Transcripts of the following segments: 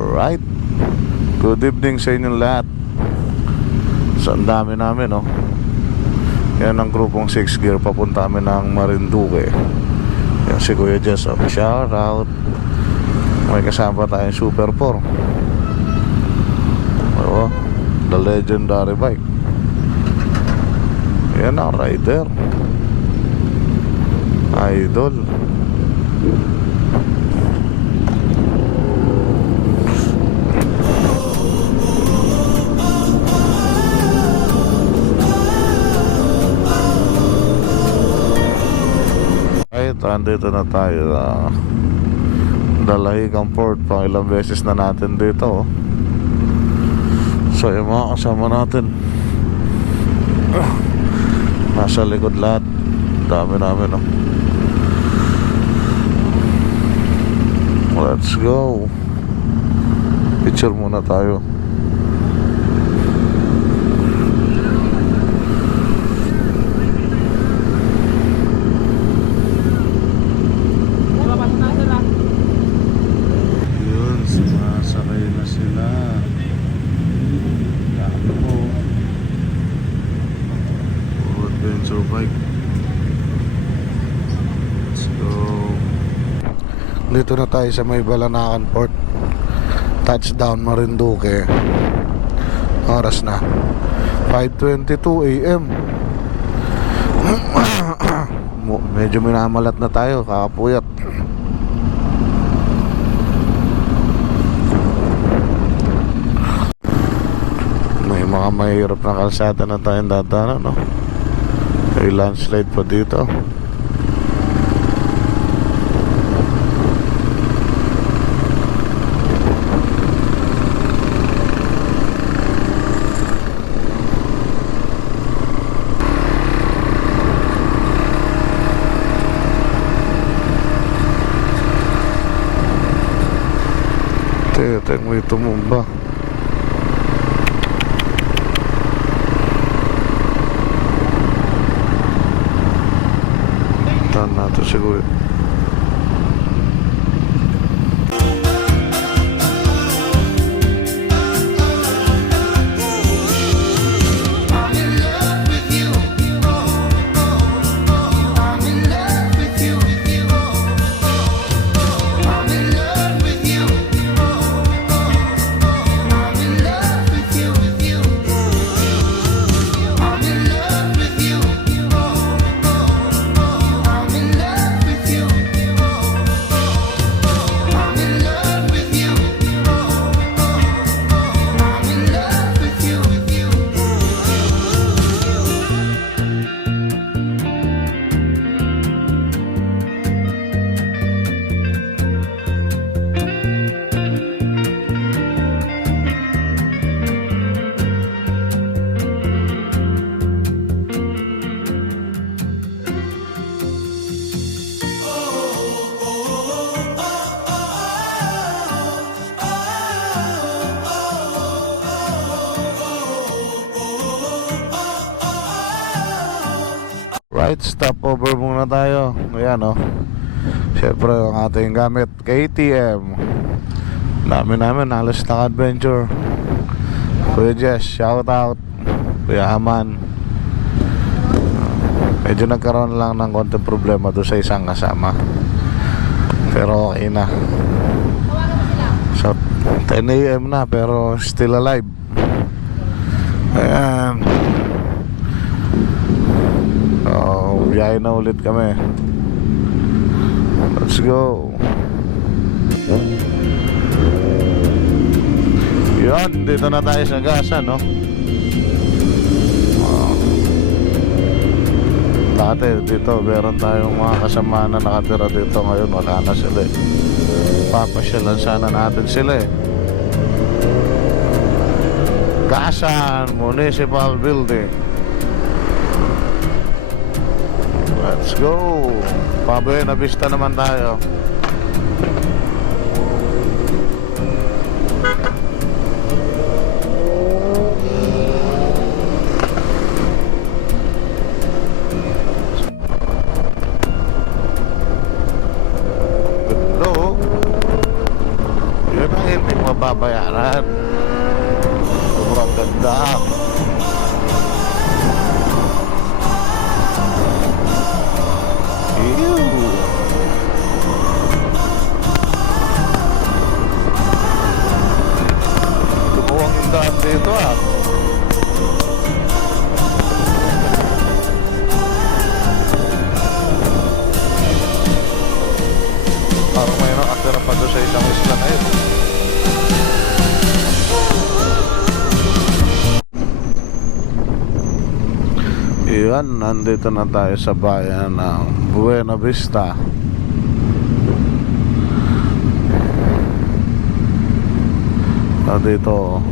Alright, good evening sa inyong lahat. So ang dami namin, no? Yan ang grupong 6 gear. Papunta kami ng Marinduque. Yan si Kuya Jess, shout out. May kasama tayong Super 4. Oo, the legendary bike. Yan ang rider, idol. Andito na tayo sa Dalahican Port. Pang ilang beses na natin dito, oh. So yung mga kasama natin nasa likod lahat. Dami namin, oh. Let's go. Picture muna tayo. Dito na tayo sa may Balanacan Port. Touchdown Marinduque. Oras na 5:22 AM. Medyo minamalat na tayo, kakapuyat. May mga mahirap na kalsada na tayong dadaanan, no? May landslide pa dito. Tek mo tumumba. Tan nato siguro. Right, stopover muna tayo. Ayan, oh. Siyempre ang ating gamit, KTM. Namin halos naka-adventure. Kuya Jess, shout out. Kuya Haman. Medyo nagkaroon lang ng konting problema doon sa isang kasama, pero okay na. So 10 AM na pero still alive. Ayan. Biyahe na ulit kami. Let's go. Yun, dito na tayo sa gasa, no? Dati dito meron tayong mga kasama na nakatira dito. Ngayon wala na sila, eh. Papasyalan sana natin sila, eh. Gasan Municipal Building. Let's go. Pabuena Vista naman tayo. babayaran. Sobrang ganda. Ew. Lumuwang yung daan dito ah. Parang may nakatira pa doon sa isang isla na yun. Iyan, nandito na tayo sa bayan ng Buena Vista. Dito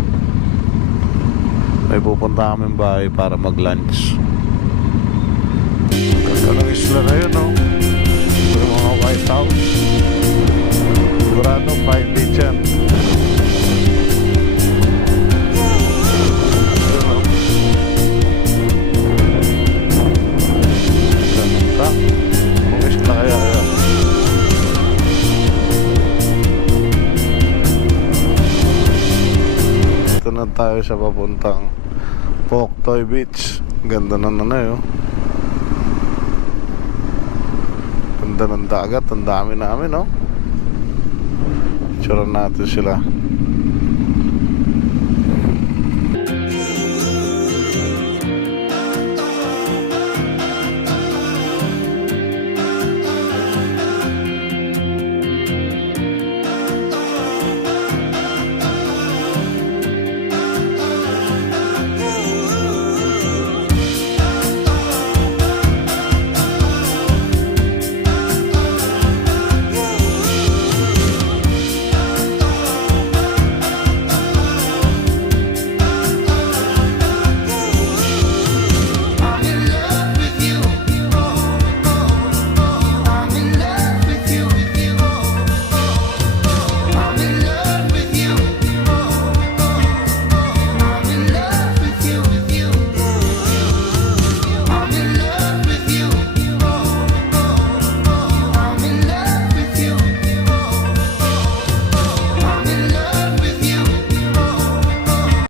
may pupunta kaming bahay para mag-lunch. Ganda ng isla na yun, no? Yung mga White House. Sigurado, private yan. Ganda. Kung isla kaya yan. Ito na tayo sa papuntang Poktoy Beach. Ganda na nanay, oh. Ganda ng dagat. Ang dami namin, oh. Picturean natin sila.